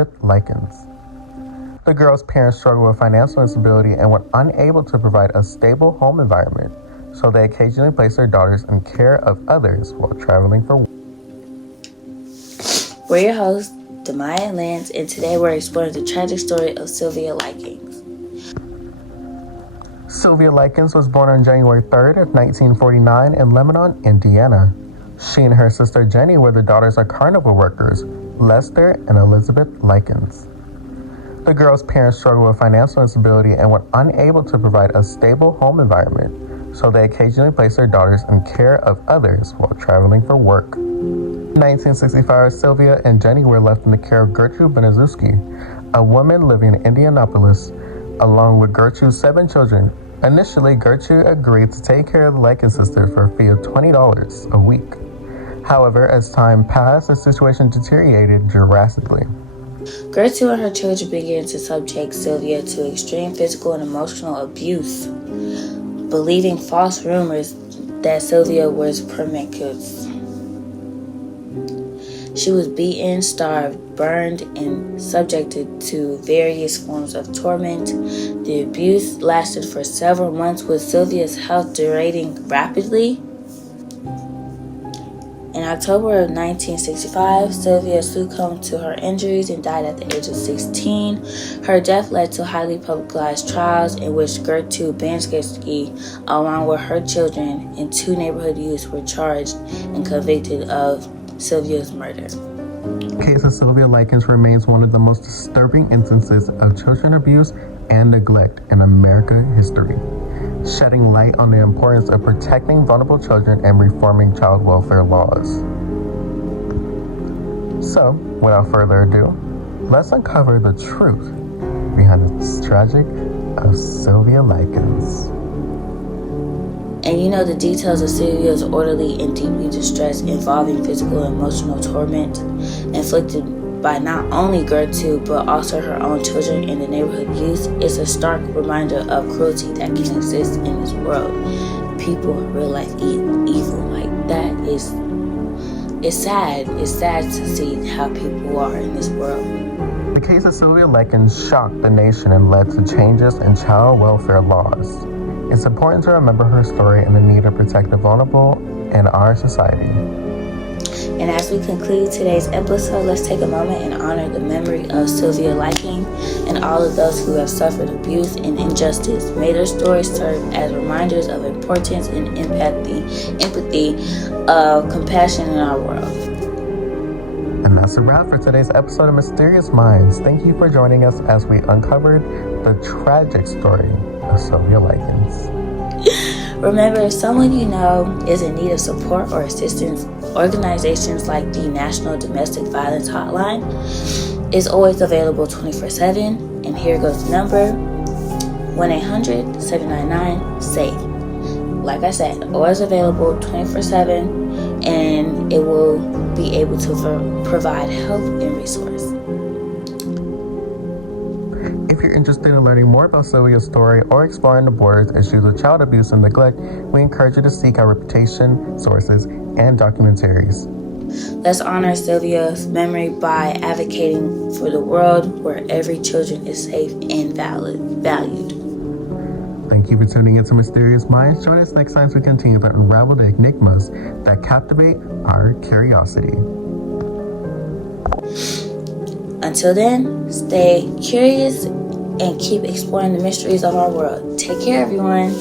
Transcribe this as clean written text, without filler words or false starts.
Elizabeth Likens. The girl's parents struggled with financial instability and were unable to provide a stable home environment, so they occasionally placed their daughters in care of others while traveling for work. We're your hosts, Demaya and Lance, and today we're exploring the tragic story of Sylvia Likens. Sylvia Likens was born on January 3rd of 1949 in Lebanon, Indiana. She and her sister Jenny were the daughters of carnival workers, Lester and Elizabeth Likens. The girl's parents struggled with financial instability and were unable to provide a stable home environment, so they occasionally placed their daughters in care of others while traveling for work. In 1965, Sylvia and Jenny were left in the care of Gertrude Benezuski, a woman living in Indianapolis, along with Gertrude's 7 children. Initially, Gertrude agreed to take care of the Likens sister for a fee of $20 a week. However, as time passed, the situation deteriorated drastically. Gertrude and her children began to subject Sylvia to extreme physical and emotional abuse, believing false rumors that Sylvia was promiscuous. She was beaten, starved, burned, and subjected to various forms of torment. The abuse lasted for several months, with Sylvia's health deteriorating rapidly. In October of 1965, Sylvia succumbed to her injuries and died at the age of 16. Her death led to highly publicized trials in which Gertrude Benezuski, along with her children and 2 neighborhood youths, were charged and convicted of Sylvia's murder. The case of Sylvia Likens remains one of the most disturbing instances of children abuse and neglect in American history, shedding light on the importance of protecting vulnerable children and reforming child welfare laws. So, without further ado, let's uncover the truth behind the tragic of Sylvia Likens. And you know the details of Sylvia's orderly and deeply distress involving physical and emotional torment inflicted by not only Gertrude but also her own children and the neighborhood youth is a stark reminder of cruelty that can exist in this world. People in real life evil like that it's sad. It's sad to see how people are in this world. The case of Sylvia Likens shocked the nation and led to changes in child welfare laws. It's important to remember her story and the need to protect the vulnerable in our society. And as we conclude today's episode, let's take a moment and honor the memory of Sylvia Likens and all of those who have suffered abuse and injustice. May their stories serve as reminders of importance and empathy, compassion in our world. And that's a wrap for today's episode of Mysterious Minds. Thank you for joining us as we uncovered the tragic story of Sylvia Likens. Remember, if someone you know is in need of support or assistance, organizations like the National Domestic Violence Hotline is always available 24/7. And here goes the number: 1-800-799-SAFE. Like I said, always available 24/7, and it will be able to provide help and resource. If you're interested in learning more about Sylvia's story or exploring the borders issues of child abuse and neglect, we encourage you to seek our reputation, sources, and documentaries. Let's honor Sylvia's memory by advocating for the world where every child is safe and valued. Thank you for tuning into Mysterious Minds. Join us next time as we continue to unravel the enigmas that captivate our curiosity. Until then, stay curious and keep exploring the mysteries of our world. Take care, everyone.